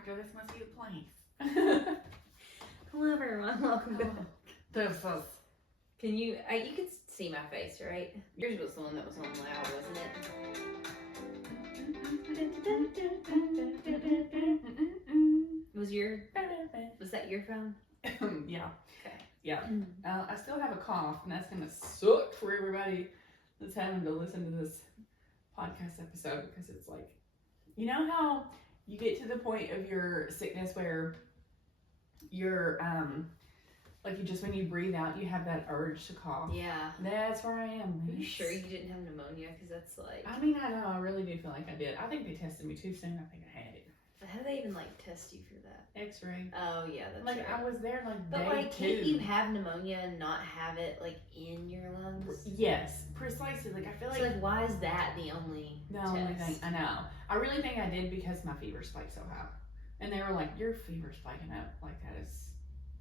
back to This Must Be the Place. Hello everyone, welcome back. This is... Can you can see my face, right? Yours was the one that was on loud, wasn't it? Was that your phone? Yeah. Okay. Yeah. I still have a cough, and that's going to suck for everybody that's having to listen to this podcast episode, because it's like, you know how you get to the point of your sickness where you're, like you just, when you breathe out, you have that urge to cough. Yeah. That's where I am. Are you sure you didn't have pneumonia? Because that's like... I mean, I know. I really do feel like I did. I think they tested me too soon. I think I had it. How do they even, like, test you for that? X-ray. Oh, yeah, that's like, right. I was there, like, but, day like, two. can't you have pneumonia and not have it, like, in your lungs? Yes, precisely. Like, I feel So, like, why is that the only only test? thing. I know. I really think I did because my fever spiked so high. And they were like, your fever's spiking up. Like, that is...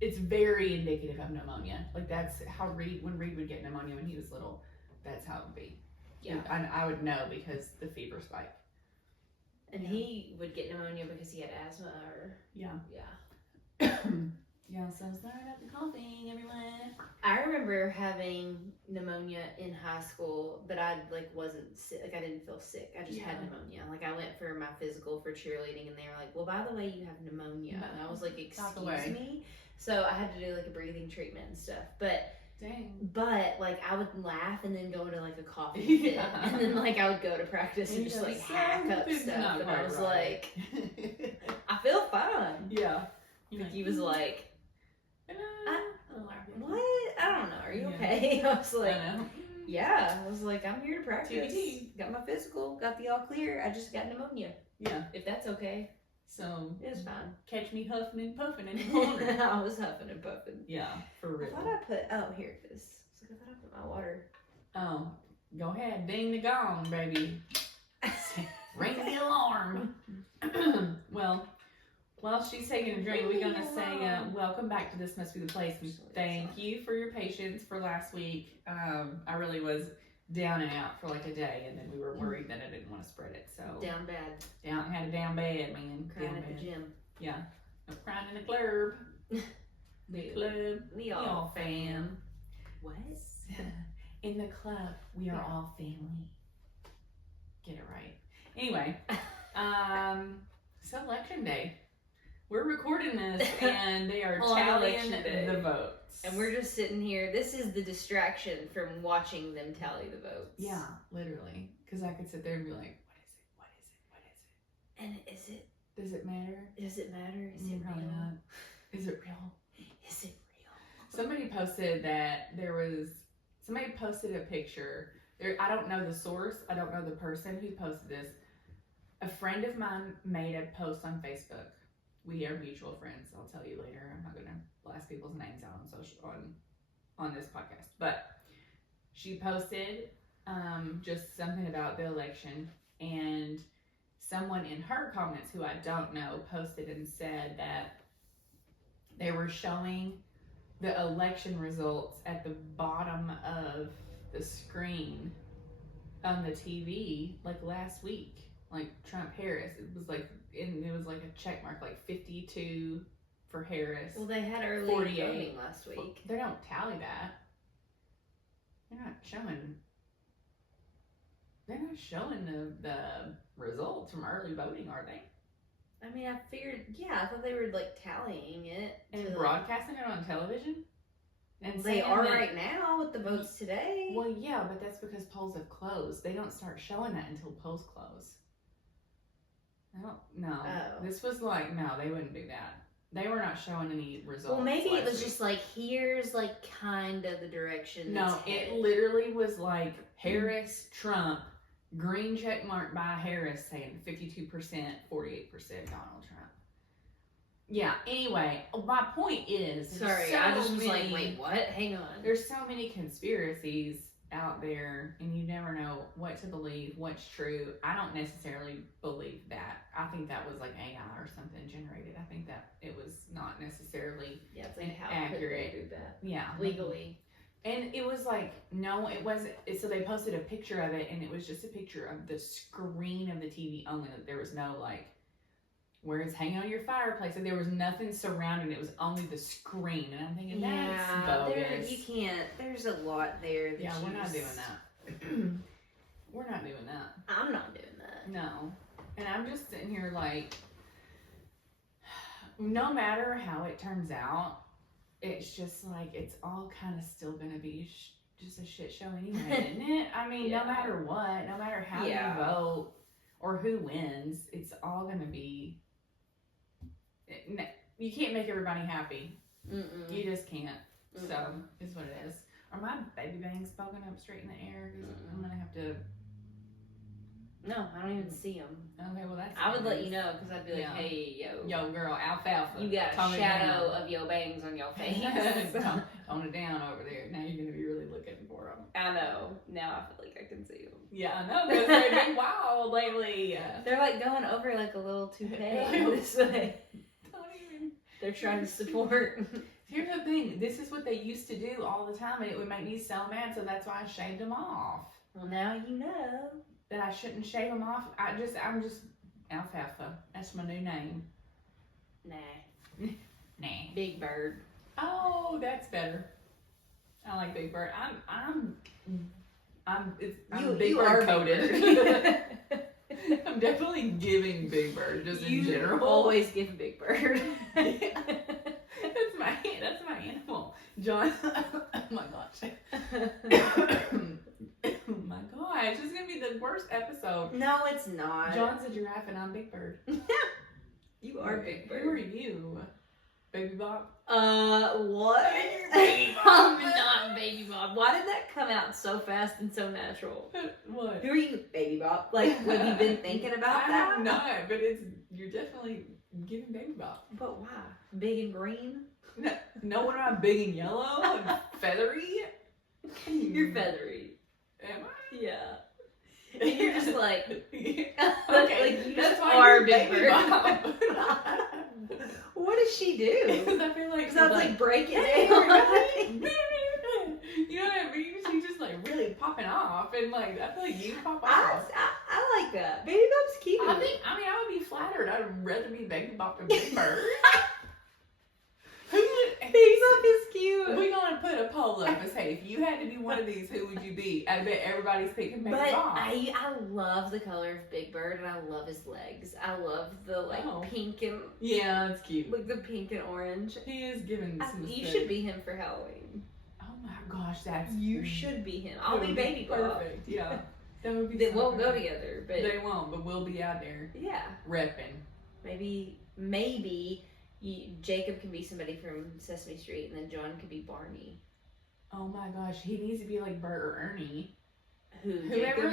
It's very indicative of pneumonia. Like, that's how when Reed would get pneumonia when he was little, that's how it would be. Yeah. I would know because the fever spike. And he would get pneumonia because he had asthma, or... Yeah. Yeah. Yeah, so sorry about the coughing, everyone. I remember having pneumonia in high school, but I, like, wasn't sick. Like, I didn't feel sick. I just had pneumonia. Like, I went for my physical for cheerleading, and they were like, well, by the way, you have pneumonia. No, and I was like, excuse way. me? So I had to do, like, a breathing treatment and stuff. But... Dang. But, like, I would laugh and then go into, like, a coughing fit. Yeah. And then, like, I would go to practice and just, like, hack up Something's stuff. not And I quite was right. like, I feel fine. Yeah. Like, he was like, what? I don't know. Are you Yeah. okay? I was like, I know. yeah. I was like, I'm here to practice. TBT. Got my physical. Got the all clear. I just got pneumonia. Yeah. If that's okay. So It was fine. catch me huffing and puffing in the corner. I was huffing and puffing. Yeah, for real. I thought I put, oh, here it is. I thought I put my water. Oh, go ahead, ding the gong, baby. Ring the alarm. Well, while she's taking a drink, we're gonna say welcome back to This Must Be the Place. We thank you for your patience for last week. I really was down and out for like a day, and then we were worried that I didn't want to spread it. So Down bad. had a down bad, man. Crying Down at the bad. gym. Yeah, I'm crying in the club. The club. We all fam. What? In the club, we are all family. Get it right. Anyway, it's election day. We're recording this, and they are On tallying election day. the votes. And we're just sitting here. This is the distraction from watching them tally the votes. Yeah, literally. Because I could sit there and be like, what is it? And is it? Does it matter? Does it matter? Is it Probably real? not. Is it real? Is it real? Somebody posted that somebody posted a picture. I don't know the source. I don't know the person who posted this. A friend of mine made a post on Facebook. We are mutual friends. I'll tell you later. I'm not going to blast people's names out on this podcast. But she posted just something about the election, and someone in her comments who I don't know posted and said that they were showing the election results at the bottom of the screen on the TV like last week, like Trump Harris. It was like a check mark, like 52 for Harris. Well, they had early 48 voting last week. They don't tally that. They're not showing the results from early voting, are they? I mean, I figured, I thought they were, like, tallying it. And broadcasting it on television? And they are right now with the votes today. Well, yeah, but that's because polls have closed. They don't start showing that until polls close. I don't know. Oh. This was like, no, they wouldn't do that. They were not showing any results. Well, maybe it was week. just like, here's like kind of the direction. No, it literally was like Harris, Trump, green check mark by Harris saying 52%, 48% Donald Trump. Yeah, anyway, my point is... Sorry, I just was like, wait, what? Hang on. There's so many conspiracies out there, and you never know what to believe, what's true. I don't necessarily believe that. I think that was like AI or something generated. I think that it was not necessarily it's like how accurate. could they do that? Yeah. Legally. And it was like, no, it wasn't. So they posted a picture of it, and it was just a picture of the screen of the TV only. Like, there was no, like, where it's hanging on your fireplace, and there was nothing surrounding it. It was only the screen, and I'm thinking that's bogus. You can't. There's a lot there. That We're not doing that. We're not doing that. I'm not doing that. No, and I'm just sitting here like, no matter how it turns out, it's just like it's all kind of still gonna be just a shit show anyway, isn't it? I mean, no matter what, no matter how you vote or who wins, it's all gonna be. You can't make everybody happy. Mm-mm. You just can't. Mm-mm. So, is what it is. Are my baby bangs poking up straight in the air? Because I'm going to have to... No, I don't even see them. Okay, well, that's... I would let you know, because I'd be like, hey, yo. Yo, girl, alfalfa. You got a shadow of your bangs on your face. Tone it down over there. Now you're going to be really looking for them. I know. Now I feel like I can see them. Yeah, I know. Because they've been wild lately. They're like going over like a little toupee this way. They're trying to support. Here's the thing. This is what they used to do all the time, and it would make me so mad, so that's why I shaved them off. Well, now you know. That I shouldn't shave them off. I'm just alfalfa. That's my new name. Nah. Big Bird. Oh, that's better. I like Big Bird. I'm Big Bird coded. I'm definitely giving Big Bird just in general. You always give Big Bird. That's my animal. John. Oh my gosh. Oh my gosh. This is gonna be the worst episode. No, it's not. John's a giraffe and I'm Big Bird. You are Big Bird. Who are you? Baby Bob? What? Baby Bob. I'm not Baby Bob. Why did that come out so fast and so natural? What? Who are you, Baby Bob? Like, have you been thinking about that? I have not, but you're definitely giving Baby Bob. But why? Big and green? No, what am I, big and yellow and feathery? You're feathery. Am I? Yeah. And you're just like, okay, like you that's just why are you're Big Baby Bird. Bob. What does she do? Because I feel like Because I was like, break it hey, down. you know what I mean? She's just like really popping off, and like I feel like you pop off. I like that. Baby Bob's cute. I would be flattered. I'd rather be Baby Bob than Big Bird. Baby Bob is cute. We're gonna put a poll up and say, if you had to be one of these, who would you be? I bet everybody's picking Baby Bob. I love the color of Big Bird, and I love his legs. I love the pink and it's cute. like the pink and orange. He is giving some. You should be him for Halloween. Oh my gosh, you should be him. I'll be Baby Bob. Perfect. Yeah, that would be. They won't go together, but they won't. But we'll be out there. Yeah, repping. Maybe. Jacob can be somebody from Sesame Street, and then John could be Barney. Oh my gosh, he needs to be like Bert or Ernie. Whoever,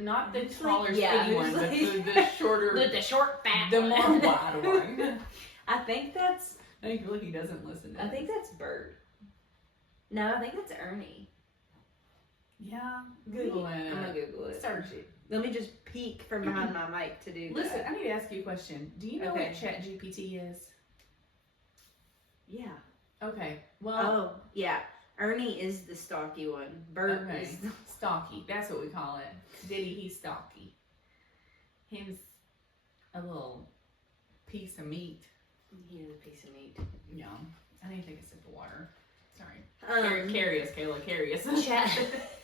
not the taller, skinny one, but the shorter, the short, fat, the more wide one. I think that's. Thankfully, he doesn't listen to I think that's Bert. No, I think that's Ernie. Yeah, Google it. I'm gonna Google it. Search it. Let me just peek from behind my mic to do Listen, that. I need to ask you a question. Do you know what ChatGPT is? Yeah. Okay. Well. Oh, yeah. Ernie is the stocky one. Bert is stocky. That's what we call it. Diddy, he's stocky. Him's a little piece of meat. He is a piece of meat. Yeah. I need to take a sip of water. Sorry. Carry us, Kayla. Carry us. Chat.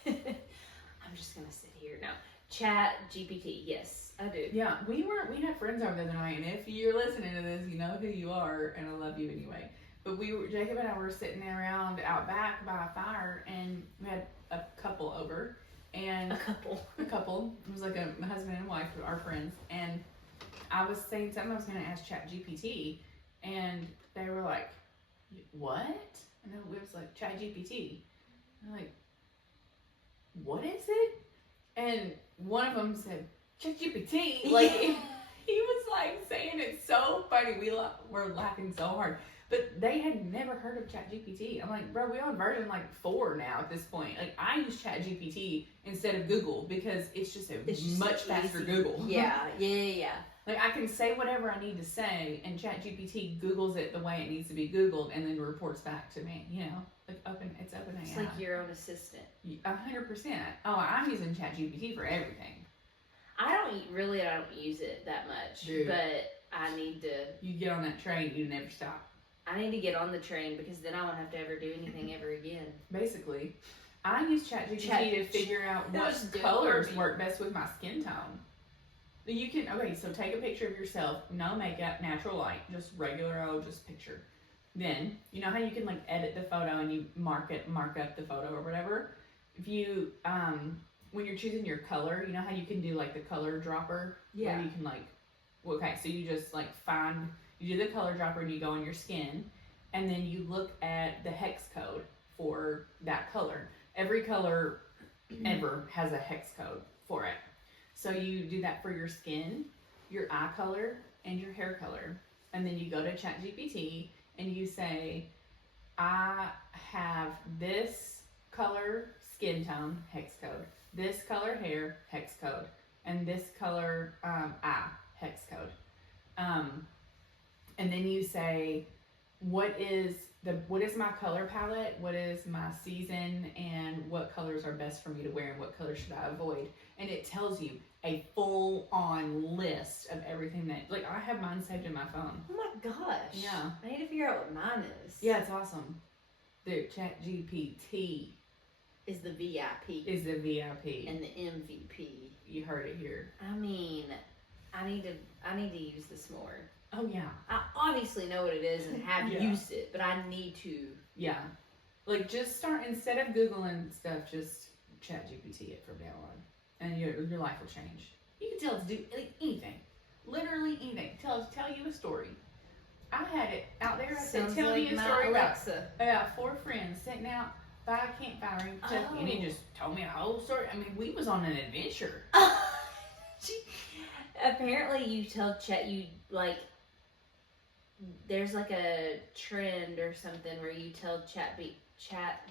I'm just gonna sit here now. Chat GPT. Yes, I do. Yeah, we had friends over the other night, and if you're listening to this, you know who you are, and I love you anyway. But Jacob and I were sitting around out back by a fire, and we had a couple over, and a couple. It was like a husband and wife, our friends, and I was saying something I was going to ask ChatGPT, and they were like, "What?" And then it was like ChatGPT. I'm like, "What is it?" And one of them said, ChatGPT. Like, he was like saying it so funny. We were laughing so hard. But they had never heard of ChatGPT. I'm like, bro, we're on version like 4 now at this point. Like, I use ChatGPT instead of Google because it's just much faster Google. Yeah. Like, I can say whatever I need to say, and ChatGPT Googles it the way it needs to be Googled, and then reports back to me, you know? Like, it's open AI. It's like your own assistant. 100%. Oh, I'm using ChatGPT for everything. I don't use it that much, but I need to. You get on that train, you never stop. I need to get on the train because then I won't have to ever do anything ever again. Basically, I use ChatGPT to figure out what colors work best with my skin tone. You can, okay, so take a picture of yourself, no makeup, natural light, just regular old, just picture. Then, you know how you can like edit the photo and you mark up the photo or whatever? If you, when you're choosing your color, you know how you can do like the color dropper? Yeah. Where you can like, okay, so you just like you do the color dropper and you go on your skin, and then you look at the hex code for that color. Every color ever has a hex code for it. So you do that for your skin, your eye color, and your hair color. And then you go to ChatGPT and you say, I have this color skin tone, hex code, this color hair, hex code, and this color eye, hex code. And then you say, what is my color palette, what is my season, and what colors are best for me to wear, and what colors should I avoid? And it tells you a full-on list of everything that, like, I have mine saved in my phone. Oh my gosh. Yeah. I need to figure out what mine is. Yeah, it's awesome. The ChatGPT is the VIP. Is the VIP. And the MVP. You heard it here. I mean, I need to use this more. Oh yeah. I obviously know what it is and have used it, but I need to. Yeah. Like, just start, instead of Googling stuff, just ChatGPT it from now on. And your life will change. You can tell it to do anything. Literally anything. Tell you a story. I had it out there. I said, tell me a story about 4 friends sitting out by a campfire in Kentucky. And it just told me a whole story. I mean, we was on an adventure. Apparently you tell there's like a trend or something where you tell Chat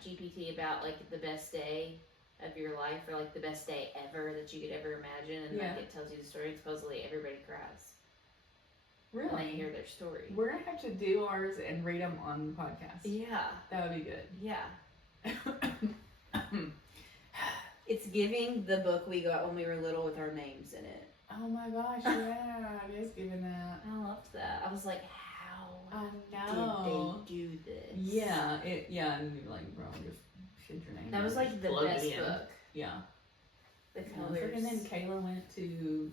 GPT about like the best day of your life or like the best day ever that you could ever imagine, and like it tells you the story, and supposedly everybody cries. Really? When they hear their story. We're gonna have to do ours and read them on the podcast. Yeah. That would be good. Yeah. It's giving the book we got when we were little with our names in it. Oh my gosh, yeah, it is giving that. I loved that. I was like, how did they do this? Yeah, and you like, bro, just shit your name. That was like the best book. Yeah. The colors. And then Kayla went to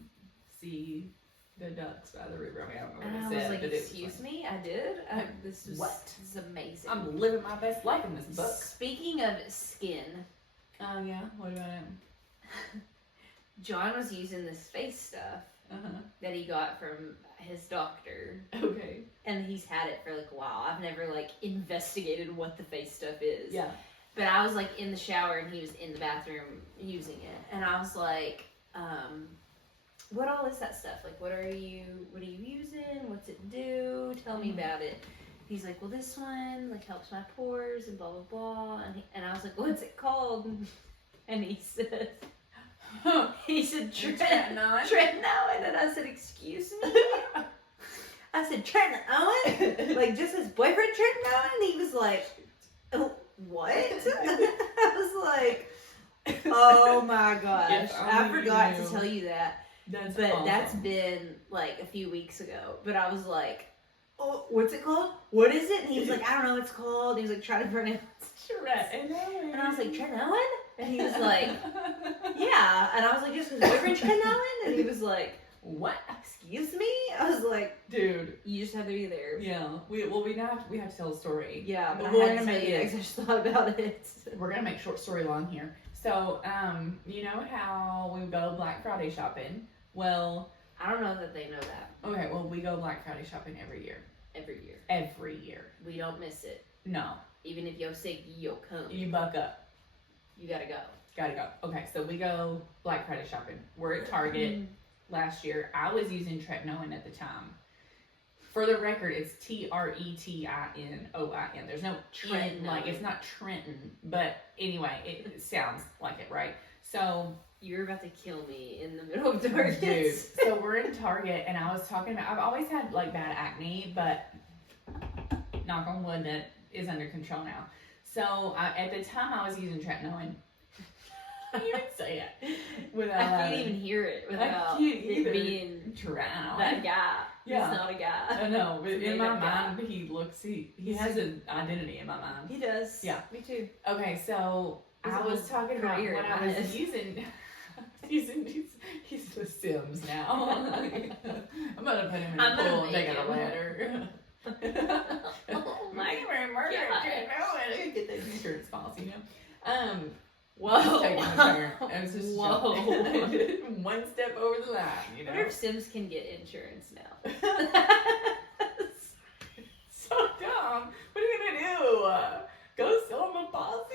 see the ducks by the river. I mean, I don't know and what it said, was like, but excuse me, I did? This is amazing. I'm living my best life in this book. Speaking of skin. Oh, yeah? What about it? John was using this face stuff that he got from his doctor. Okay. And he's had it for like a while. I've never like investigated what the face stuff is. Yeah. But I was like in the shower and he was in the bathroom using it. And I was like, what all is that stuff? Like, what are you using? What's it do? Tell me about it. He's like, well, this one like helps my pores and blah, blah, blah. And I was like, what's it called? And he said, Tretinon. Tretinon. And I said, excuse me? I said, Tretinon? Like, just his boyfriend Tretinon? And he was like, oh, what? I was like, oh my gosh. I forgot to tell you that. That's been like a few weeks ago. But I was like, oh, what's it called? What is it? And he was like, I don't know what it's called. He was like, trying to pronounce Tretinon. And I was like, Tretinon? And he was like, yeah. And I was like, just his boyfriend Tretinon? And he was like, what? Excuse me? I was like, dude, you just have to be there. Yeah. We have to tell a story. Yeah, but we're I had to tell you because I just thought about it. We're gonna make short story long here. So, you know how we go Black Friday shopping? Well, I don't know that they know that. Okay, well, we go Black Friday shopping every year. Every year. We don't miss it. No. Even if you're sick, you'll come. You buck up. You gotta go. Okay, so we go Black Friday shopping. We're at Target. Last year, I was using Tretinon at the time. For the record, it's Tretinon. There's no Trenton, like it's not Trenton, but anyway, it sounds like it, right? So you're about to kill me in the middle of Target. Dude, so we're in Target, and I was talking about, I've always had like bad acne, but knock on wood, that is under control now. So at the time, I was using Tretinon. I can't even say it. I can't even hear it without it being Tretinon. That guy. He's not a guy. I know, but in my guy. mind, he has an identity in my mind. He does. Yeah. Me too. Okay, so His I was talking about career when in I my was head. using he's the Sims now. I'm gonna put him in I'm a gonna pool and make take a him. ladder. Oh my murder! God. I gotta get that insurance policy now. Whoa. Taking a turn. It was just a Whoa. joke. One step over the line, you I know. wonder if Sims can get insurance now. So dumb. What are you gonna do? Go sell them a policy?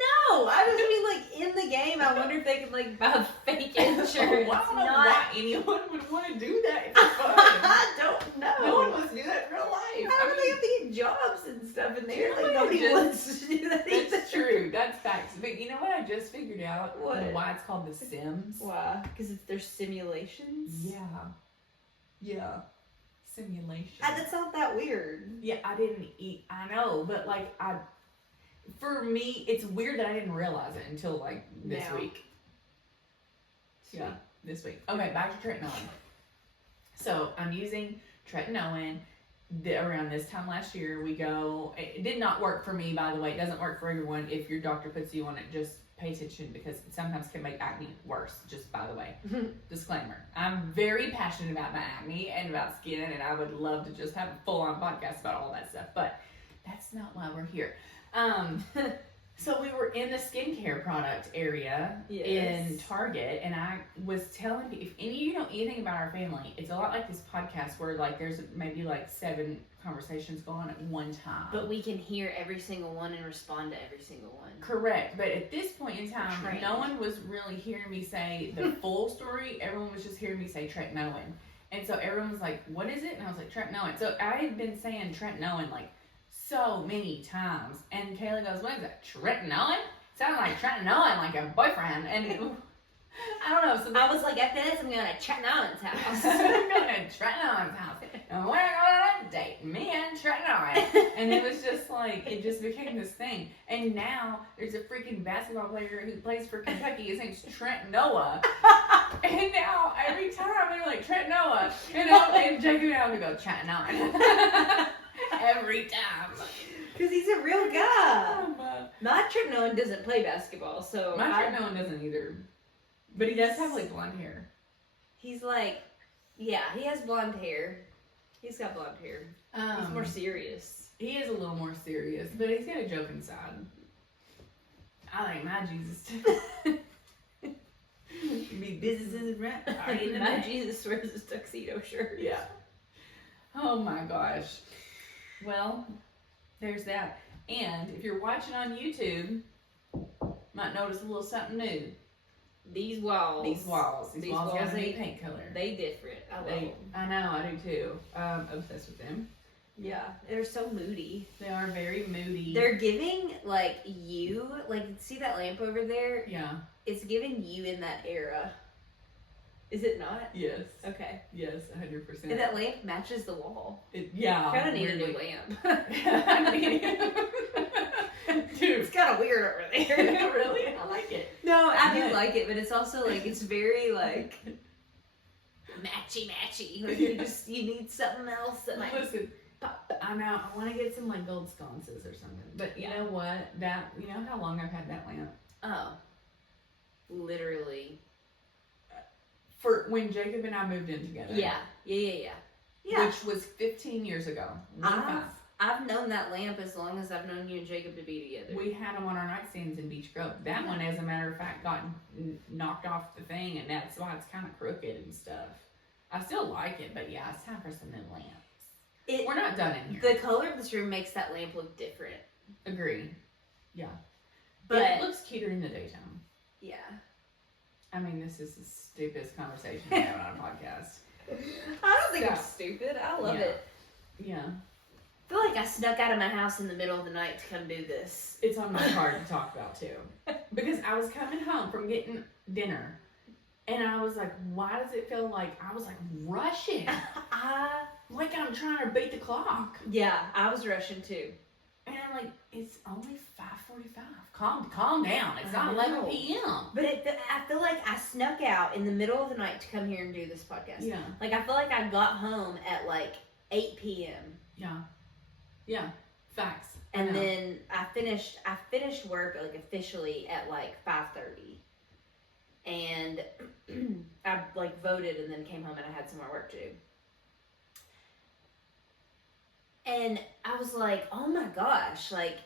No, I was mean like in the game. I wonder if they can like buy fake insurance. Well, I don't know why anyone would want to do that. It's fun. I don't know. No one wants to do that in real life. How do they have to get jobs and stuff in there? Like nobody just- wants to do that. either. That's true. That's facts. But you know what I just figured out? What? Why it's called The Sims? Why? Because they're simulations. Yeah. Yeah. Simulation. That's not that weird. Yeah, I didn't eat. I know, but like for me, it's weird that I didn't realize it until like this Now. week. Yeah, this week. Okay, back to Tretinon. So I'm using Tretinon. Around this time last year, it did not work for me, by the way. It doesn't work for everyone. If your doctor puts you on it, just pay attention because it sometimes can make acne worse, just by the way. Disclaimer. I'm very passionate about my acne and about skin, and I would love to just have a full-on podcast about all that stuff, but that's not why we're here. So we were in the skincare product area in Target, and I was telling you, if any of you know anything about our family, it's a lot like this podcast where like there's maybe like 7 conversations going on at one time. But we can hear every single one and respond to every single one. Correct, but at this point in time, Trained. no one was really hearing me say the full story. Everyone was just hearing me say Tretinon. And so everyone was like, what is it? And I was like, Tretinon. So I had been saying Tretinon like so many times. And Kayla goes, what is that? Tretinon? Sounded like Tretinon, like a boyfriend. And I don't know. So I was like, after this, I'm going to Tretinon's house. I'm going to Tretinon's house. And we're going on a date. Me and Tretinon. And it was just like, it just became this thing. And now there's a freaking basketball player who plays for Kentucky. His name's Trent Noah. And now every time they're like, Trent Noah. And Jacob and I would go, Tretinon. Every time. Because he's a real guy. My Tretinon doesn't play basketball, so. My Tretinon doesn't either. But he does have like blonde hair. He's like, yeah, he has blonde hair. He's got blonde hair. He's more serious. He is a little more serious, but he's got a joke inside. I think my Jesus too. You be business right? My Jesus wears a tuxedo shirt. Yeah. Oh my gosh. Well, there's that. And if you're watching on YouTube, might notice a little something new. These walls. These walls got a new paint color. They different. I love them. I know, I do too. I'm obsessed with them. Yeah, they're so moody. They are very moody. They're giving, like, you, like, see that lamp over there? Yeah. It's giving you in that era. Is it not? Yes. Okay. Yes, 100%. And that lamp matches the wall. Yeah. Kind of need a new weirdly. lamp. Dude. It's kind of weird over there. Really? I like it. No, I do like it, but it's also, like, it's very, like, matchy. Like, you need something else that might Listen, pop. I'm out. I want to get some like gold sconces or something. But you know what? You know how long I've had that lamp? Oh. Literally. For when Jacob and I moved in together. Yeah. Yeah. Which was 15 years ago. I've known that lamp as long as I've known you and Jacob to be together. We had them on our nightstands in Beach Grove. That one, as a matter of fact, got knocked off the thing, and that's why it's kind of crooked and stuff. I still like it, but yeah, it's time for some new lamps. We're not done in here. The color of this room makes that lamp look different. Agree. Yeah. But it looks cuter in the daytime. Yeah. I mean, this is the stupidest conversation we have on a podcast. I don't think it's stupid. I love it. Yeah. I feel like I snuck out of my house in the middle of the night to come do this. It's on my card to talk about too. Because I was coming home from getting dinner, and I was like, why does it feel like I was like rushing? Like I'm trying to beat the clock. Yeah, I was rushing too. And I'm like, it's only 5:45. Calm down. It's not I 11 know. p.m. But I feel like I snuck out in the middle of the night to come here and do this podcast. Yeah. Like, I feel like I got home at like 8 p.m. Yeah. Facts. And then I finished work like officially at like 5:30. And I like voted and then came home and I had some more work to do. And I was like, oh my gosh, like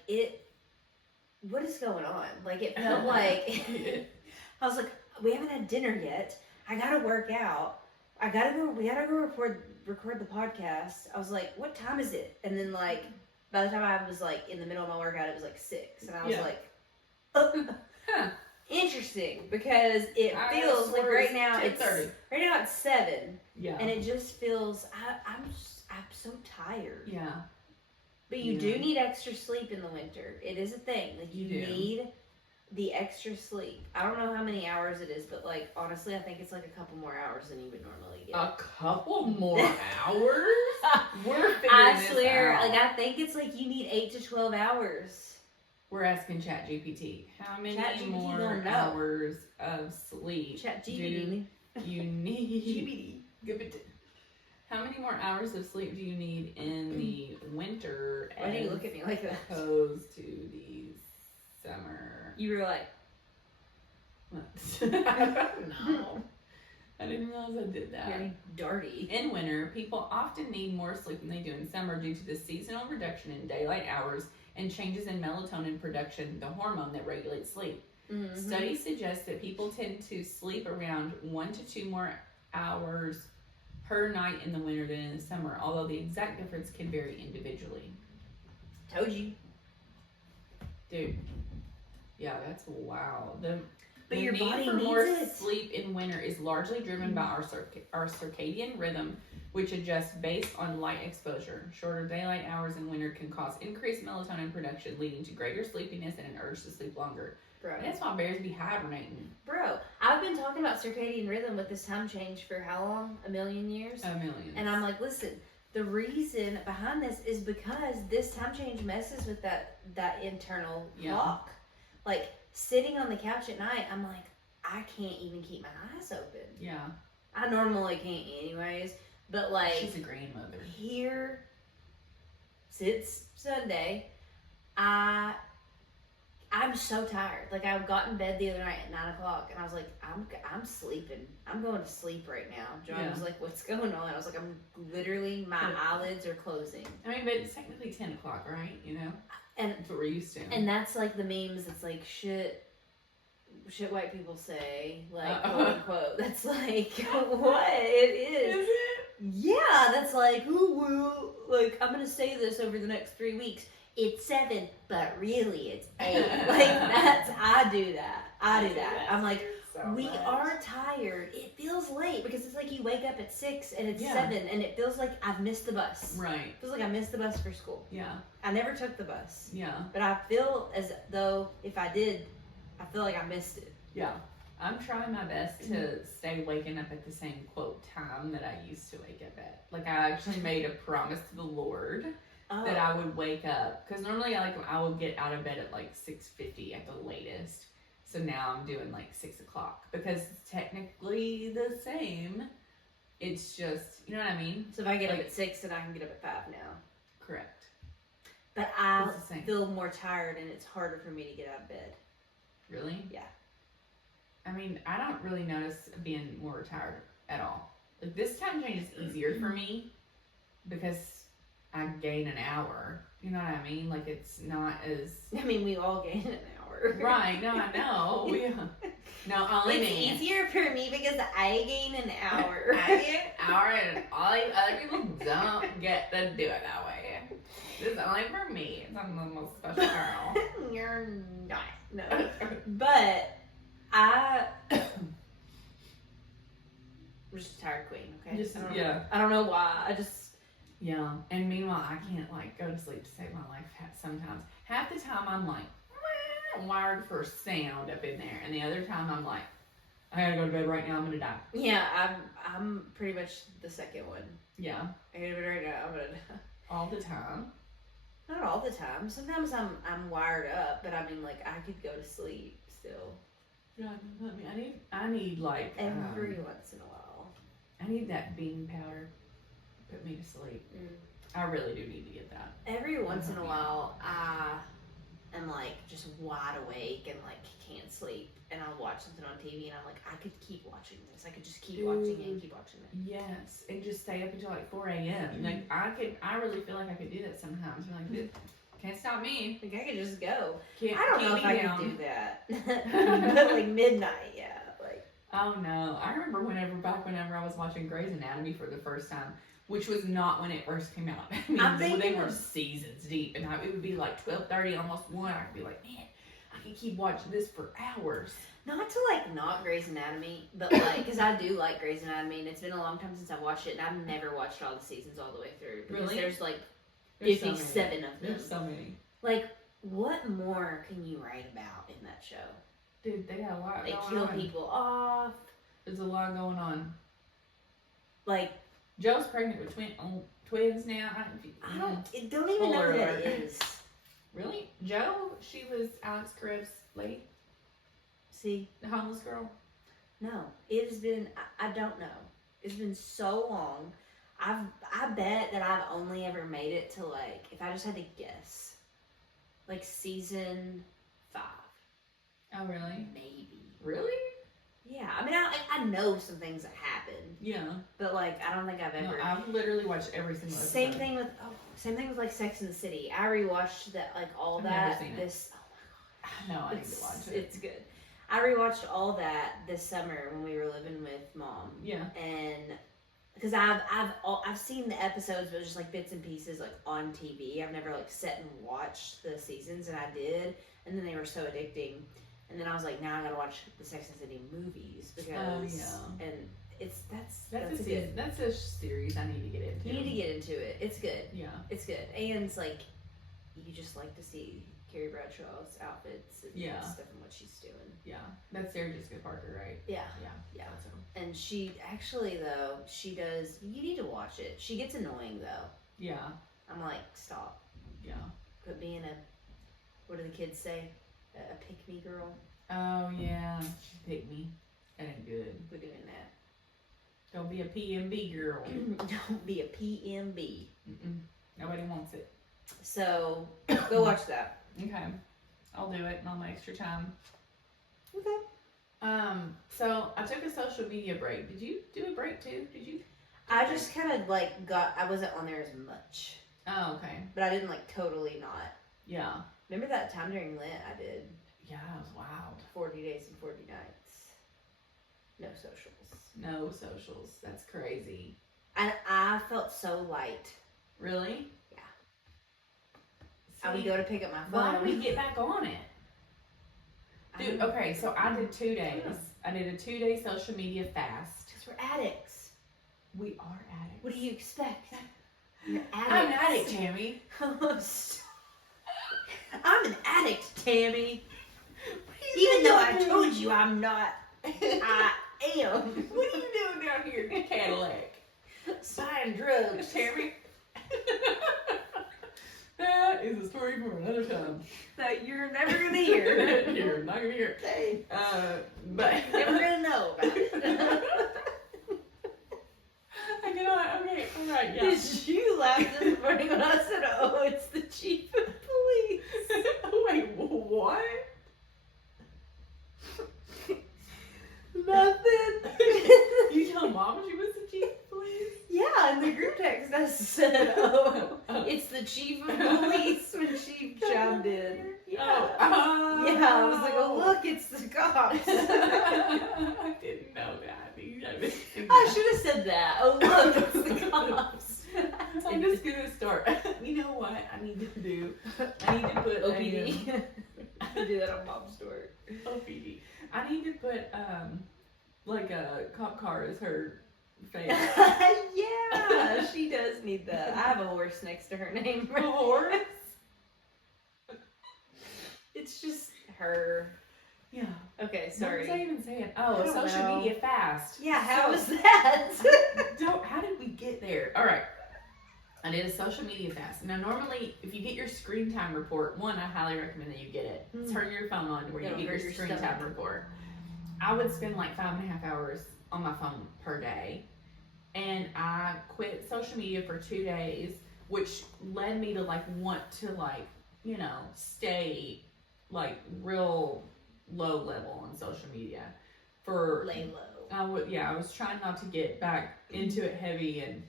what is going on? Like it felt like, I was like, we haven't had dinner yet. I gotta work out. We gotta go record the podcast. I was like, what time is it? And then like, by the time I was like in the middle of my workout, it was like 6. And I was like, interesting, because it feels like right now it's 7. Yeah. And it just feels, I'm so tired. Yeah. But you do need extra sleep in the winter. It is a thing. Like you need the extra sleep. I don't know how many hours it is, but like honestly, I think it's like a couple more hours than you would normally get. A couple more hours? We're figuring I swear, this out. like I think it's like you need 8 to 12 hours. We're asking ChatGPT, how many ChatGPT more don't know. hours of sleep ChatGPT. do you need? How many more hours of sleep do you need in the winter? Why do you look at me like that? Opposed to the summer. You were like, No. I didn't realize I did that. very darty. In winter, people often need more sleep than they do in summer due to the seasonal reduction in daylight hours and changes in melatonin production, the hormone that regulates sleep. Mm-hmm. Studies suggest that people tend to sleep around 1 to 2 more hours per night in the winter than in the summer, although the exact difference can vary individually. Told you. Dude. Yeah, that's wow. But the your need body for needs more it. sleep in winter is largely driven by our circadian rhythm, which adjusts based on light exposure. Shorter daylight hours in winter can cause increased melatonin production, leading to greater sleepiness and an urge to sleep longer. Bro. And that's why bears be hibernating. Bro, I've been talking about circadian rhythm with this time change for how long? 1,000,000 years? 1,000,000. And I'm like, listen, the reason behind this is because this time change messes with that internal clock. Like, sitting on the couch at night, I'm like, I can't even keep my eyes open. Yeah. I normally can't anyways, but like, She's a grandmother. Here, since Sunday, I'm so tired. Like I got in bed the other night at 9 o'clock, and I was like, I'm sleeping. I'm going to sleep right now. John was like, what's going on? I was like, I'm literally, my eyelids are closing. I mean, but it's technically 10 o'clock, right? You know, and that's what we're used to. And that's like the memes. It's like shit white people say, like quote unquote. That's like what it is. Is it? Yeah, that's like, ooh, well, like I'm gonna say this over the next 3 weeks. It's 7, but really it's 8. Like I do that. I'm like, we are tired. It feels late because it's like you wake up at 6 and it's 7, and it feels like I've missed the bus. Right. It feels like I missed the bus for school. Yeah. I never took the bus. Yeah. But I feel as though if I did, I feel like I missed it. Yeah. I'm trying my best to stay waking up at the same quote time that I used to wake up at. Like I actually made a promise to the Lord that I would wake up, because normally I would get out of bed at like 6:50 at the latest. So now I'm doing like 6 o'clock because it's technically the same. It's just, you know what I mean? So if I get up at 6, then I can get up at 5 now. Correct. But I It's the same. feel more tired, and it's harder for me to get out of bed. Really? Yeah. I mean, I don't really notice being more tired at all. Like this time change is easier for me because I gain an hour. You know what I mean? Like it's not as. I mean, we all gain an hour. Right? No, I know. No, only It's me. easier for me because I gain an hour. I get an hour, and all you other people don't get to do it that way. It's only for me. I'm the most special girl. You're not. No. But I'm just a tired queen. Okay. I don't know why. Yeah, and meanwhile, I can't like go to sleep to save my life sometimes. Half the time I'm like, I'm wired for sound up in there, and the other time I'm like, I gotta go to bed right now, I'm gonna die. Yeah, I'm pretty much the second one. Yeah. I gotta go to bed right now, I'm gonna die. All the time. Not all the time. Sometimes I'm wired up, but I mean, like, I could go to sleep still. Yeah, I need like Every once in a while. I need that bean powder. Put me to sleep. I really do need to get that. Every once in a while, I am like just wide awake and like can't sleep, and I'll watch something on TV, and I'm like, I could keep watching this. I could just keep watching it and keep watching it. Yes, and just stay up until like 4 a.m. Like I really feel like I could do that sometimes. I'm like, can't stop me. Like I could just go. Can't, I don't keep know if me I down. could do that. But like midnight, yeah. Like Oh no, I remember whenever I was watching Grey's Anatomy for the first time, which was not when it first came out. I mean, they were seasons deep, and it would be like 12:30, almost 1. I could be like, man, I could keep watching this for hours. not to like not Grey's Anatomy, but like because I do like Grey's Anatomy, and it's been a long time since I watched it, and I've never watched all the seasons all the way through. Because Really? There's like There's 57 of them. There's so many. Like, what more can you write about in that show? Dude, they got a lot They going kill on. people off. There's a lot going on. Like, Joe's pregnant with twins now. I don't even know Spoiler who that alert. is. Really? Joe? She was Alex Carib's lady? See, The homeless girl? no, it has been. I don't know. It's been so long. I bet that I've only ever made it to like, if I just had to guess, like season 5, Oh, really? maybe. Really? Yeah, I mean, I know some things that happened, Yeah. but like I don't think I've No, ever. I've literally watched every single episode. Same thing with like Sex and the City. I rewatched that like all I've that never seen it. this. No, I need to watch it. It's good. I rewatched all that this summer when we were living with Mom, Yeah. and because I've seen the episodes, but just like bits and pieces like on TV. I've never like sat and watched the seasons, and I did, and then they were so addicting. And then I was like, now I gotta watch the Sex and the City movies because and that's a good. That's a series I need to get into. You need to get into it. It's good. Yeah. It's good, and it's like you just like to see Carrie Bradshaw's outfits and stuff and what she's doing. Yeah. That's Sarah Jessica Parker, right? Yeah. Yeah. That's her. And she actually though she does. You need to watch it. She gets annoying though. Yeah. I'm like, stop. Yeah. Quit being a. What do the kids say? A pick me girl. Oh yeah. She picked me. That ain't good. We're doing that. Don't be a PMB girl. Don't be a PMB. Nobody wants it. So go watch that. Okay. I'll do it on my extra time. Okay. So I took a social media break. Did you do a break too? Did you? I just kind of like I wasn't on there as much, Oh, okay. but I didn't like totally not. Yeah. Remember that time during Lent I did Yeah, it was wild. 40 days and 40 nights. No socials. No socials. That's crazy. And I felt so light. Really? Yeah. I would go to pick up my Why phone. did we get back on it? Dude, okay, so I did 2 days. I did a 2-day social media fast. Because we're addicts. We are addicts. What do you expect? You're addicts. I'm an addict, Tammy. I'm an addict, Tammy. Even though I told you I'm not, I am. What are you doing down here in the Cadillac? Buying drugs. Tammy? That is a story for another time. That you're never gonna hear. You're not gonna hear. Okay. But Never gonna know about it. I cannot. Okay, all right, yeah. Did you laugh this morning when I said, "Oh, it's the chief of police"? Wait, what? Nothing. You tell Mom she was the chief of police? Yeah, in the group text I said, "Oh, it's the chief of police" when she chimed in. Yeah. Yeah, I was like, "Oh, look, it's the cops." I didn't know that. I should have said that. Oh, look, it's the cops. I'm just gonna start. You know what I need to do? I need to put OPD. I do that on Mom's door. OPD. I need to put like a cop car as her face. Yeah, she does need that. I have a horse next to her name. A horse? It's just her. Yeah. Okay, What sorry. was I even saying? I Oh, don't social know. media fast. Yeah, how So- was that? How did we get there? All right. I did a social media fast. Now, normally, if you get your screen time report, one, I highly recommend that you get it. Turn your phone on to where you get your screen time report. I would spend like 5.5 hours on my phone per day. And I quit social media for 2 days, which led me to like want to like, you know, stay like real low level on social media. Lay low. I was trying not to get back into it heavy, and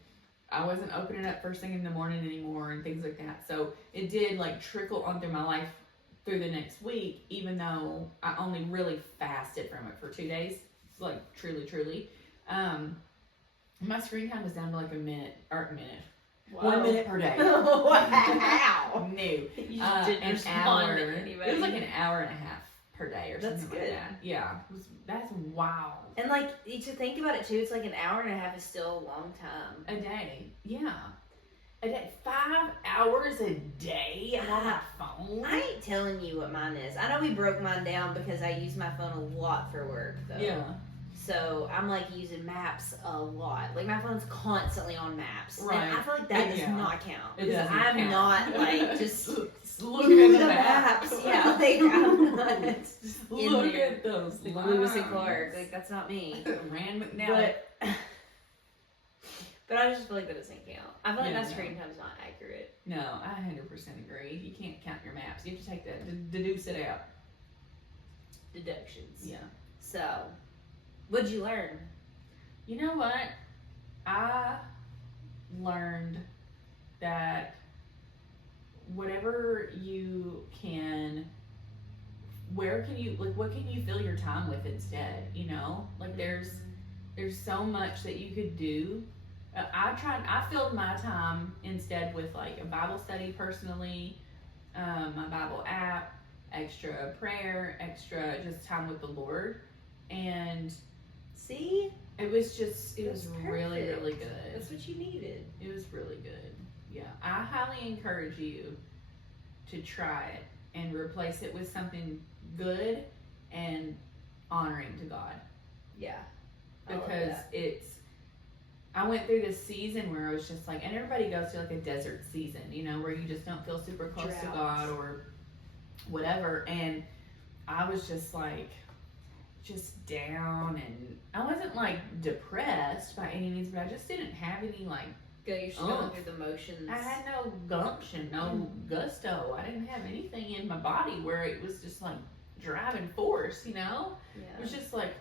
I wasn't opening up first thing in the morning anymore and things like that. So it did like trickle on through my life through the next week, even though I only really fasted from it for 2 days. Like truly. My screen time was down to like a minute. Wow. 1 minute per day. Wow. No. You just didn't respond to anybody. It was like an hour and a half per day or something That's good. like that. Yeah. That's wow. And like, to think about it too, it's like an hour and a half is still a long time. A day. Yeah. A day. 5 hours a day I'm on my phone. I ain't telling you what mine is. I know we broke mine down because I use my phone a lot for work, though. Yeah. So I'm like using maps a lot. Like my phone's constantly on maps. Right. And I feel like that does not count. It Because doesn't I'm count. not like just looking at the maps. Yeah, like I'm not Look there. at those Like Lewis and lines. Clark. Like that's not me. Rand McNally. But I just feel like that doesn't count. I feel like Yeah, my no. screen time's not accurate. No, I 100% agree. You can't count your maps. You have to take that, deduce it out. Deductions. Yeah. So, what'd you learn? You know what? I learned that whatever you can, what can you fill your time with instead? You know, like there's so much that you could do. I filled my time instead with like a Bible study personally, my Bible app, extra prayer, extra just time with the Lord, and See? it was really, perfect. really good. That's what you needed. It was really good. Yeah. I highly encourage you to try it and replace it with something good and honoring to God. Yeah. Because I went through this season where I was just like, and everybody goes through like a desert season, you know, where you just don't feel super close to God or whatever. And I was just like, just down, and I wasn't like depressed by any means, but I just didn't have any like, You're just going through the motions. I had no gumption, no gusto. I didn't have anything in my body where it was just like driving force, you know? Yeah. It was just like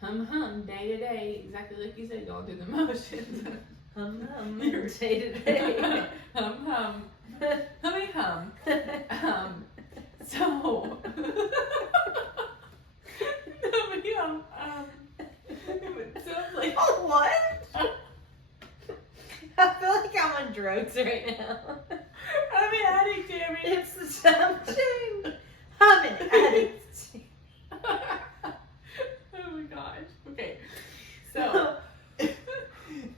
hum, day to day, exactly like you said, going through the motions. Hum, day to day. hum, hummy hum. So, hummy hum. So like, Oh, what? I feel like I'm on drugs right now. I'm an addict, Tammy. It's the something. I'm an addict. Oh my gosh. Okay. So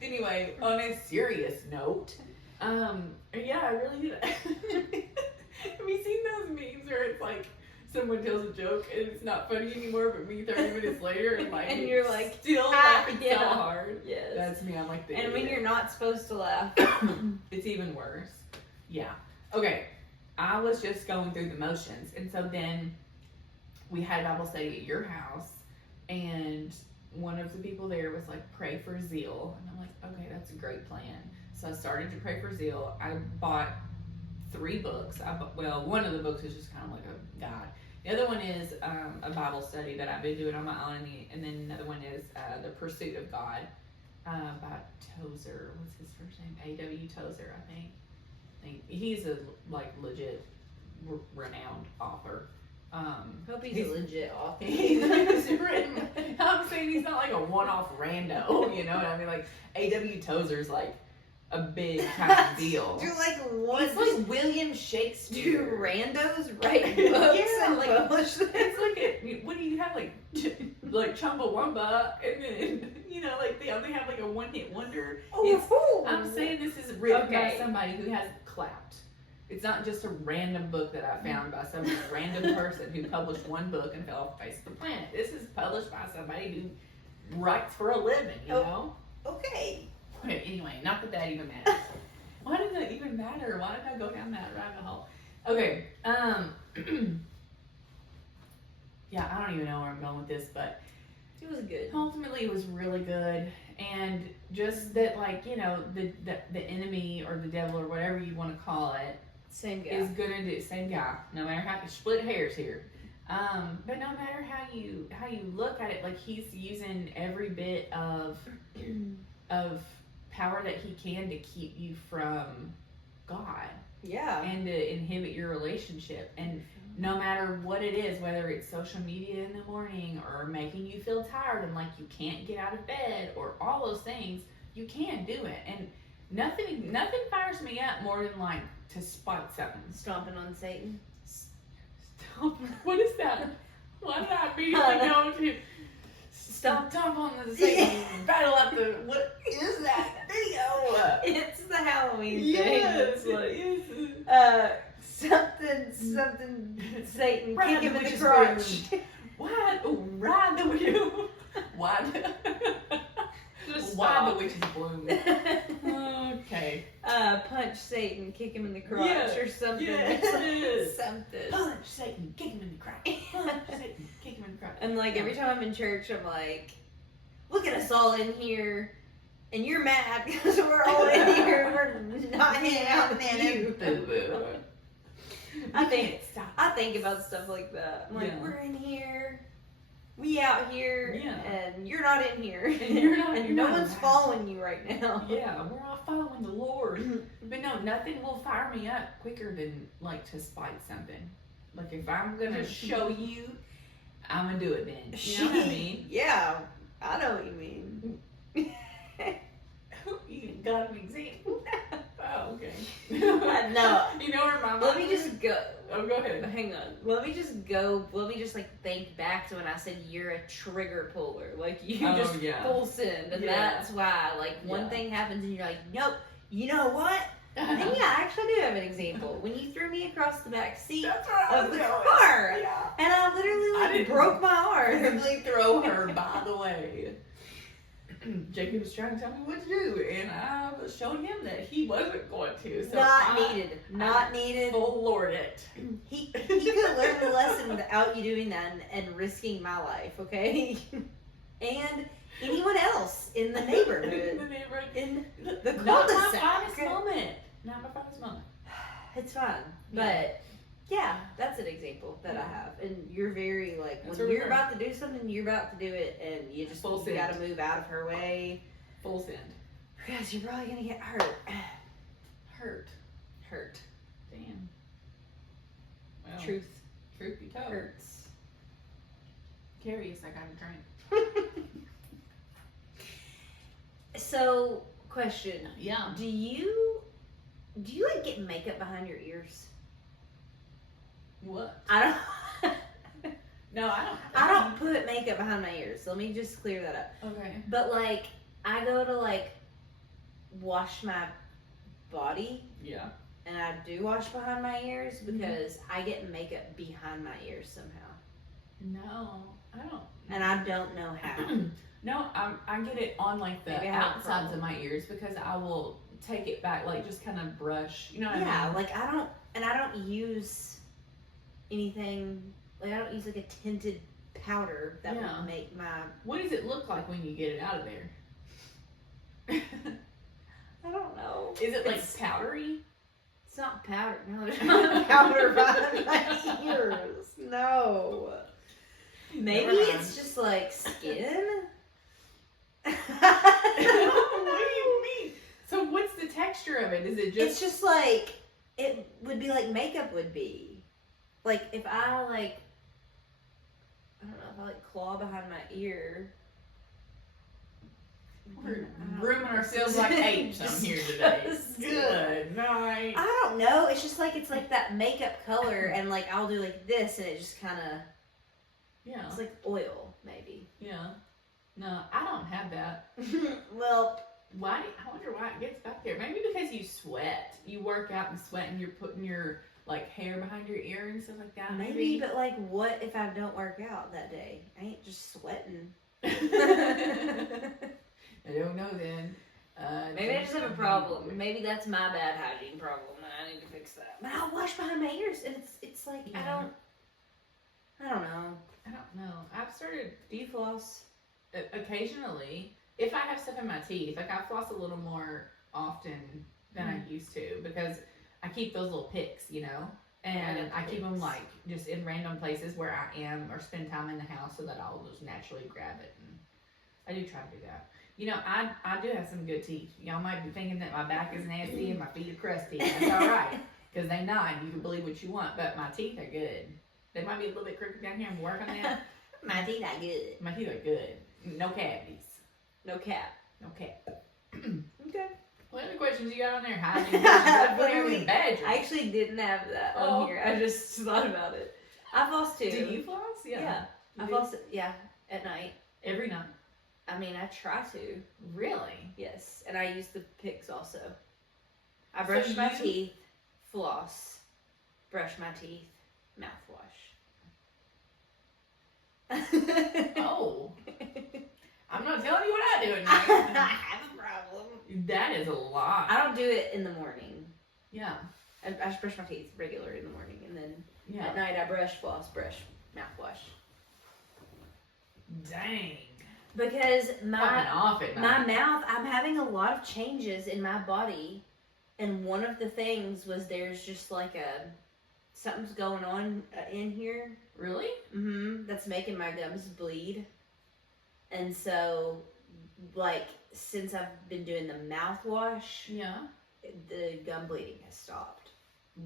anyway, on a serious note, yeah, I really did. Have you seen those memes where it's like someone tells a joke and it's not funny anymore, but me 30 minutes later and like And you're like, still laughing so yeah. hard? Yes. That's me. I'm like the And when idiot. you're not supposed to laugh. It's even worse. Yeah. Okay. I was just going through the motions, and so then we had Bible study at your house, and one of the people there was like, pray for zeal. And I'm like, okay, that's a great plan. So I started to pray for zeal. I bought 3 books. One of the books is just kind of like a guide. The other one is a Bible study that I've been doing on my own, and then another one is The Pursuit of God by Tozer. What's his first name? A.W. Tozer, I think. He's a like legit renowned author. Hope he's a legit author. He's written. I'm saying he's not like a one-off rando. You know what I mean? Like A.W. Tozer's like a big time deal. Do like what? He's like William Do Shakespeare. randos write books Yeah, and like, publish them? It's like what do you have like Chumbawamba, and then you know like they only have like a one-hit wonder. I'm saying this is written by somebody who has clout. It's not just a random book that I found by some random person who published one book and fell off the face of the planet. This is published by somebody who writes for a living, you know? Okay. Okay, anyway, not that even matters. Why did that even matter? Why did I go down that rabbit hole? Okay. Yeah, I don't even know where I'm going with this, but It was good. ultimately it was really good. And just that, like, you know, the enemy or the devil or whatever you want to call it Same guy. is gonna do same guy. No matter how you split hairs here. But no matter how you look at it, like he's using every bit of power that he can to keep you from God Yeah. and to inhibit your relationship. And no matter what it is, whether it's social media in the morning or making you feel tired and like you can't get out of bed or all those things, you can do it. And nothing fires me up more than like to spite something. Stomping on Satan. Stop. What is that? Why did I immediately go to Stomp on the Satan battle at the, what is that video? It's the Halloween thing. Yes, It's like, yes. something Satan Ride kick him the in the witch's crotch. Why? Oh, ride the wheel. Why? Just Why stop. the witch's bloom? Okay. Punch Satan, kick him in the crotch Yeah. or something. Yes. Something. Punch Satan, kick him in the crotch. Punch Satan, kick him in the crotch. And like every time I'm in church, I'm like, look at us all in here, and you're mad because we're all in here and we're not hanging out with you. Boo-boo. I think Stop. I think about stuff like that. I'm like, Yeah. we're in here, we out here, Yeah. and you're not in here, And you're not- and you're no not one's around. following you right now. Yeah, we're all following the Lord. But no, nothing will fire me up quicker than like to spite something. Like if I'm gonna show you, I'm gonna do it then. You know what I mean? Yeah, I know what you mean. You got an example? Oh, okay. No. You know where my Let me mind just is? go. Oh, go ahead. Hang on. Let me just like think back to when I said you're a trigger puller. Like you Oh, just yeah. full send. And Yeah. that's why like one Yeah. thing happens and you're like, nope, you know what? And yeah, I actually do have an example. When you threw me across the back seat That's where I of was the going. car. Yeah. And I literally I like didn't broke my arm. Physically throw her, by the way. Jacob was trying to tell me what to do, and I was showing him that he wasn't going to. So Not I needed. Not needed. Full Lord it. He could have learned the lesson without you doing that and risking my life, okay? And anyone else in the In the neighborhood. neighborhood. In the Not my cul-de-sac. finest moment. Not my finest moment. It's fine. Yeah. But yeah, that's an example that I have. And you're very like That's when where you're we are. about to do something, you're about to do it and you just Full you gotta send. move out of her way. Full send. Because you're probably gonna get hurt. Hurt. Hurt. Damn. Well, Truth Truth be told. hurts. Curious, I got a drink. So, question. Yeah. Do you like get makeup behind your ears? What? I don't No, I don't. I don't put makeup behind my ears. So let me just clear that up. Okay. But like I go to like wash my body Yeah. and I do wash behind my ears because I get makeup behind my ears somehow. No, I don't. And I don't know how. No, I get it on like the Maybe I have a outsides of problem. my ears because I will take it back, like just kind of brush. You know what Yeah, I mean? like I don't use anything, like I don't use like a tinted powder that Yeah. would make my, What does it look like when you get it out of there? I don't know. Is it like It's- powdery? It's not powder. No, there's not powder behind my ears. No. Maybe Never mind. it's just like skin. What do you mean? So what's the texture of it? Is it just? It's just like it would be like makeup would be. Like if I like, I don't know, if I like claw behind my ear. We're grooming ourselves like apes on here today. Disgusting. Good night. I don't know. It's just like it's like that makeup color, and like I'll do like this, and it just kind of Yeah. it's like oil maybe. Yeah. No, I don't have that. Well, Why? I wonder why it gets back there. Maybe because you sweat. You work out and sweat, and you're putting your like hair behind your ear and stuff like that. maybe, but like, what if I don't work out that day? I ain't just sweating. I don't know then. Maybe I just have a problem. Maybe that's my bad hygiene problem, and I need to fix that. But I'll wash behind my ears, and it's like Yeah. I don't know. I don't know. I've started Do you floss? occasionally, if I have stuff in my teeth, like I floss a little more often than I used to because I keep those little picks, you know, and I keep them like just in random places where I am or spend time in the house so that I'll just naturally grab it. And I do try to do that. You know, I do have some good teeth. Y'all might be thinking that my back is nasty and my feet are crusty. That's all right, because they nod. You can believe what you want, but my teeth are good. They might be a little bit crooked down here. I'm working on that. My teeth are good. My teeth are good. No cavities. No cap. No cap. Okay. What other questions you got on there? Hygiene questions. Badger. I actually didn't have that on here. I just thought about it. I floss too. Do you floss? Yeah. I floss. Yeah, at night. Every night. I mean, I try to. Really? Yes, and I use the picks also. I brush So my teeth, floss, brush my teeth, mouthwash. Oh. I'm not telling you what I do at I night. have a problem. That is a lot. I don't do it in the morning. Yeah. I just brush my teeth regular in the morning, and then Yeah. at night I brush, floss, brush, mouthwash. Dang. Because Popping my off at my night. mouth, I'm having a lot of changes in my body, and one of the things was there's just like something's going on in here. Really? That's making my gums bleed, and so like since I've been doing the mouthwash, Yeah. the gum bleeding has stopped.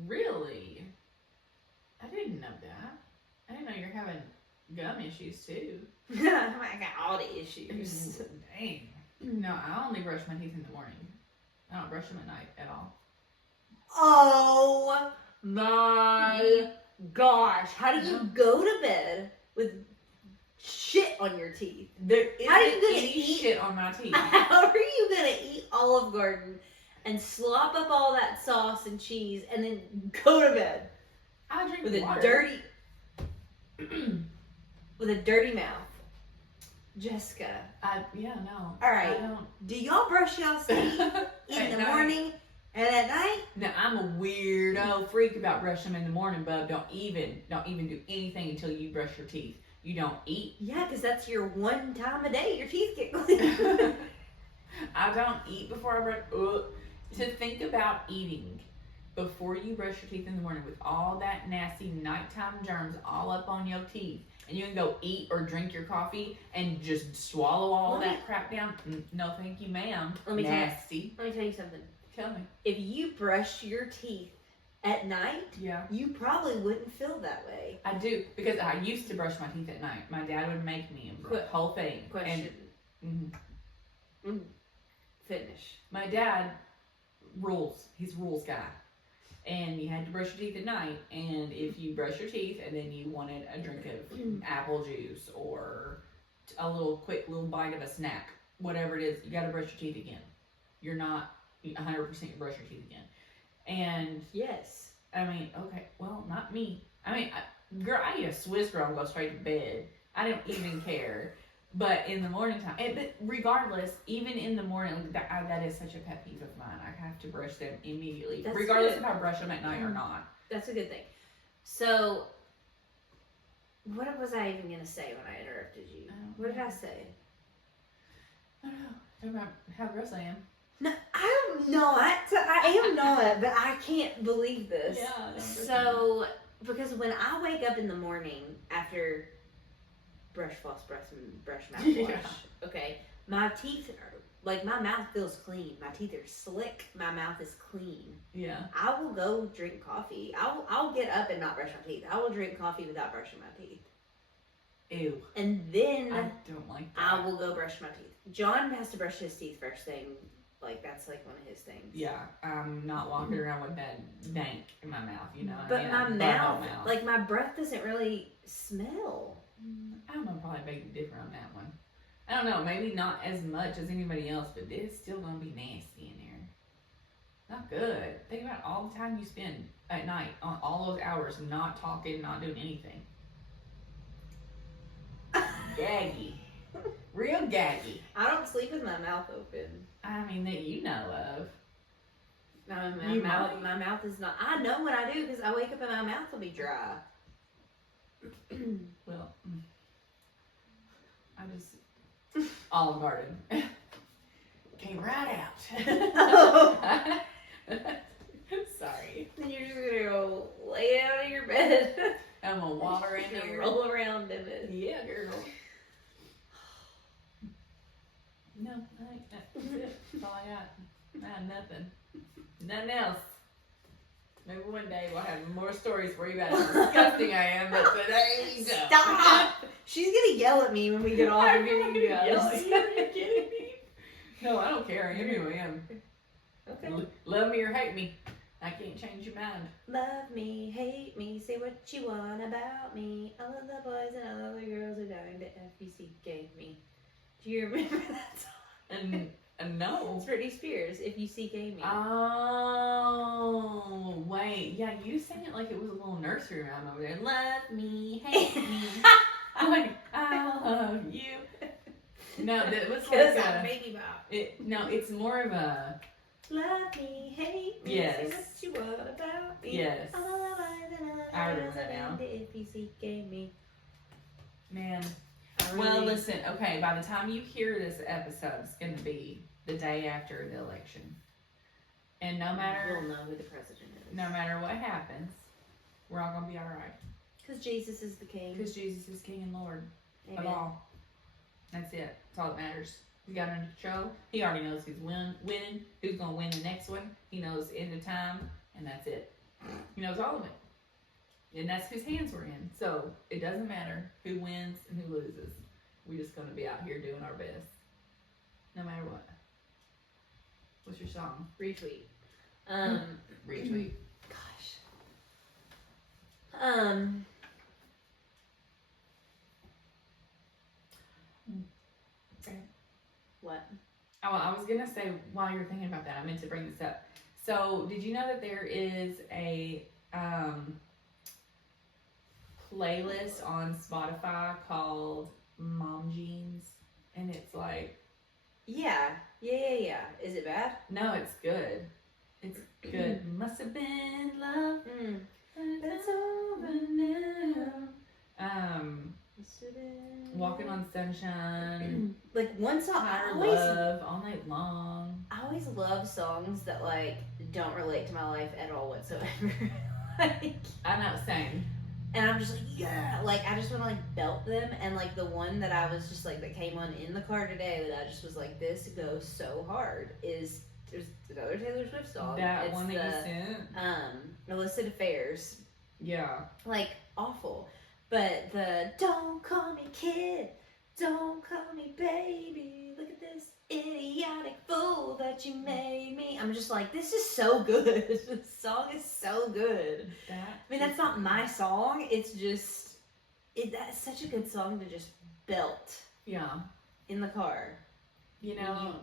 Really? I didn't know that. I didn't know you're having gum issues too. I got all the issues. Dang. No, I only brush my teeth in the morning. I don't brush them at night at all. Oh my gosh! How do you go to bed with shit on your teeth? There How are you isn't gonna any eat- shit on my teeth. How are you gonna eat Olive Garden and slop up all that sauce and cheese and then go to bed I drink with water. with a dirty mouth? Jessica, Yeah, no. all right. I don't. Do y'all brush y'all's teeth in At the night. morning and at night? Now I'm a weirdo freak about brushing them in the morning, bub. Don't even do anything until you brush your teeth. You don't eat. Yeah, because that's your one time a day your teeth get clean. I don't eat before I brush. To think about eating before you brush your teeth in the morning with all that nasty nighttime germs all up on your teeth, and you can go eat or drink your coffee and just swallow all that crap down. No, thank you, ma'am. Let me tell you- Nasty. Let me tell you something. Tell me. If you brush your teeth at night, Yeah. you probably wouldn't feel that way. I do, because I used to brush my teeth at night. My dad would make me and the whole thing. Question. And Finish. my dad rules. He's a rules guy. And you had to brush your teeth at night. And if you brush your teeth and then you wanted a drink of apple juice or a quick little bite of a snack, whatever it is, you got to brush your teeth again. You're not 100% you brush your teeth again. And Yes. I mean, okay, well, not me. I mean, girl, I eat a Swiss roll and go straight to bed. I don't even care. But in the morning time, but regardless, even in the morning, that is such a pet peeve of mine. I have to brush them immediately, That's regardless good. if I brush them at night or not. That's a good thing. So, what was I even going to say when I interrupted you? What did I say? I don't know. Talk about how gross I am. No, I'm not. I am not, but I can't believe this. Yeah. So, because when I wake up in the morning after brush, floss, brush, mouthwash, Yeah. okay, my teeth are, like, my mouth feels clean. My teeth are slick. My mouth is clean. Yeah. I will go drink coffee. I'll get up and not brush my teeth. I will drink coffee without brushing my teeth. Ew. And then I don't like that. I will go brush my teeth. John has to brush his teeth first thing. Like, that's like one of his things. Yeah, I'm not walking around with that dank in my mouth, you know. But my mouth, mouth. like, my breath doesn't really smell. I don't know, probably beg to differ on that one. I don't know, maybe not as much as anybody else, but it's still gonna be nasty in there. Not good. Think about all the time you spend at night on all those hours not talking, not doing anything. Gaggy. Real gaggy. I don't sleep with my mouth open. I mean, that you know of. My mouth is not. I know when I do because I wake up and my mouth will be dry. Well, I just Olive Garden came right out. Sorry. Then you're just gonna go lay out in your bed. I'm gonna water in and here. roll around in it. Yeah, girl. No, that's it. That's all I got. I had nothing. Nothing else. Maybe one day we'll have more stories for you about how disgusting I am, but today we don't. Stop! She's gonna yell at me when we get off of here, you guys. Are you kidding me? No, I don't care. I am who I am. Okay. Love me or hate me. I can't change your mind. Love me, hate me, say what you want about me. All of the boys and all of the girls are dying to FBC gave me. Do you remember that song? And no. It's Britney Spears, If You Seek Amy. Oh, wait. Yeah, you sang it like it was a little nursery rhyme over there. Love me, hate me. I'm like, I love you. No, that was like a baby bop. No, it's more of a... Love me, hate me, Yes. say what you want about me. Yes. All the boys and all the I remember girls that are now. dying to FBC gave me. Man. Well, listen, okay, by the time you hear this episode, it's going to be the day after the election. And no matter... We'll know who the president is. No matter what happens, we're all going to be all right. Because Jesus is the king. Because Jesus is King and Lord Amen. of all. That's it. That's all that matters. He got it under control. He already knows who's winning, who's going to win the next one. He knows end of time, and that's it. He knows all of it. And that's whose hands we're in. So it doesn't matter who wins and who loses. We're just going to be out here doing our best. No matter what. What's your song? Retweet. Retweet. Gosh. Okay. What? Oh, I was going to say, while you're thinking about that, I meant to bring this up. So, did you know that there is a playlist on Spotify called Mom Jeans? And it's like... Yeah. Is it bad? No, it's good. It's good. Must have been love. That's over now. Walking on Sunshine. Like one song Higher Love, All Night Long. I always love songs that like don't relate to my life at all whatsoever. Like, I'm not saying. and I'm just like, yeah, like I just want to like belt them. And like the one that I was just like that came on in the car today that I just was like, this goes so hard is there's another Taylor Swift song. That It's one that the, you sent? Illicit Affairs. Yeah. Like awful. But the don't call me kid, don't call me baby, look at this idiotic fool that you made me. I'm just like, this is so good. This song is so good. I mean, that's not my song. It's just, that's such a good song to just belt. Yeah. In the car. You know,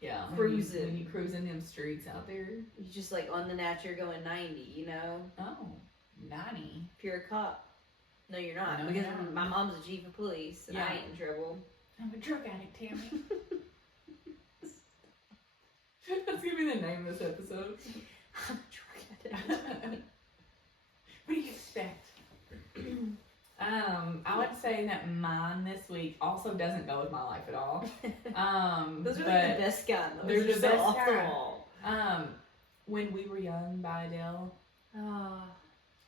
yeah. Cruising. When you cruising them streets out there. You just like on the nat, you're going 90, you know? Oh, 90. If you're a cop. No, you're not. No, because you're not. my mom's a chief of police and I ain't in trouble. I'm a drug addict, Tammy. That's gonna be the name of this episode. I'm a drug addict. What do you expect? I would say that mine this week also doesn't go with my life at all. Those are like the best kind though. They're the so best off the kind. wall. When We Were Young by Adele. Oh.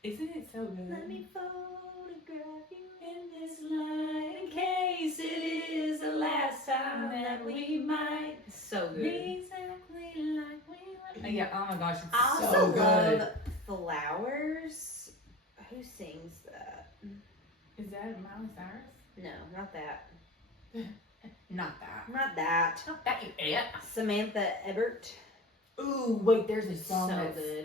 Isn't it so good? Let me photograph you in this light in case it is the last time that we might so good. be exactly like we were. Yeah, oh my gosh, it's I so also good. love Flowers. Who sings that? Is that Miley Cyrus? No, not that. Not that. Not that. Not that, you idiot. Samantha Ebert. Ooh, wait, there's a song So that's, good.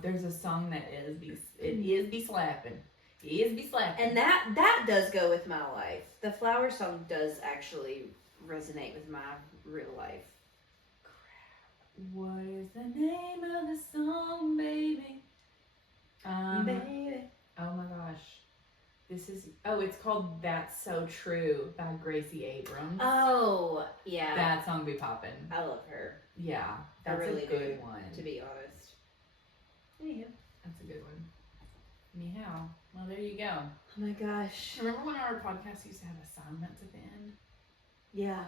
there's a song that is be slapping. It is be slapping. And that does go with my life. The Flower song does actually resonate with my real life. What is the name of the song, baby? Baby. Oh my gosh. it's called That's So True by Gracie Abrams. Oh, yeah. That song be popping. I love her. Yeah, that's really a good do, one. to be honest. Anyhow. That's a good one. Anyhow, well, there you go. Oh my gosh. Remember when our podcast used to have assignments at the end? Yeah.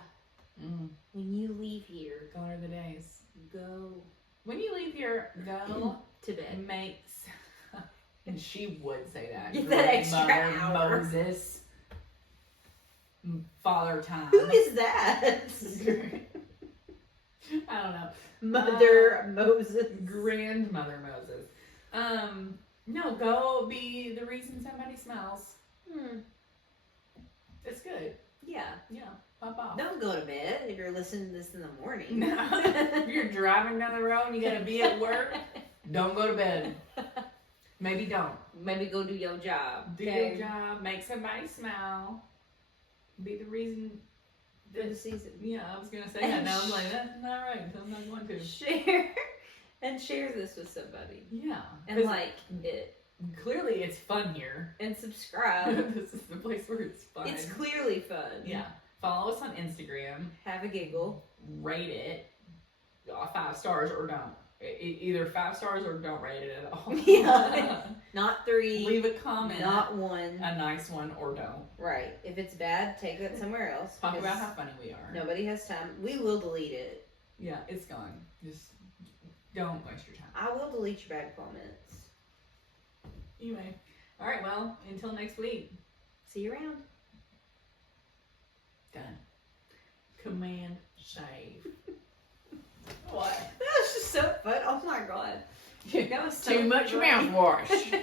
Mm. When you leave here, Gone are the days. go When you leave here, go to bed. makes. And she would say that. Get that extra Grandmother hour. Moses. Father Time. Who is that? I don't know. Mother Moses. Grandmother Moses. No, go be the reason somebody smiles. It's good. Yeah. Yeah, pop off. Don't go to bed if you're listening to this in the morning. No. If you're driving down the road and you gotta be at work, don't go to bed. Maybe don't. Maybe go do your job. Do your job. Make somebody smile. Be the reason. For the season. Yeah, I was gonna say that. Now I'm like, that's not right. So I'm not going to. Share this with somebody. Yeah. And like it. Clearly, it's fun here. And subscribe. This is the place where it's fun. It's clearly fun. Yeah. Follow us on Instagram. Have a giggle. Rate it 5 stars or don't. Either 5 stars or don't rate it at all. Yeah. Not 3. Leave a comment. Not 1. A nice one or don't. Right. If it's bad, take it somewhere else. Talk about how funny we are. Nobody has time. We will delete it. Yeah, it's gone. Just don't waste your time. I will delete your bad comments. Anyway. Alright, well, until next week. See you around. Done. Command save. What? That was just so fun. Oh my god. That was so Too much funny. mouthwash.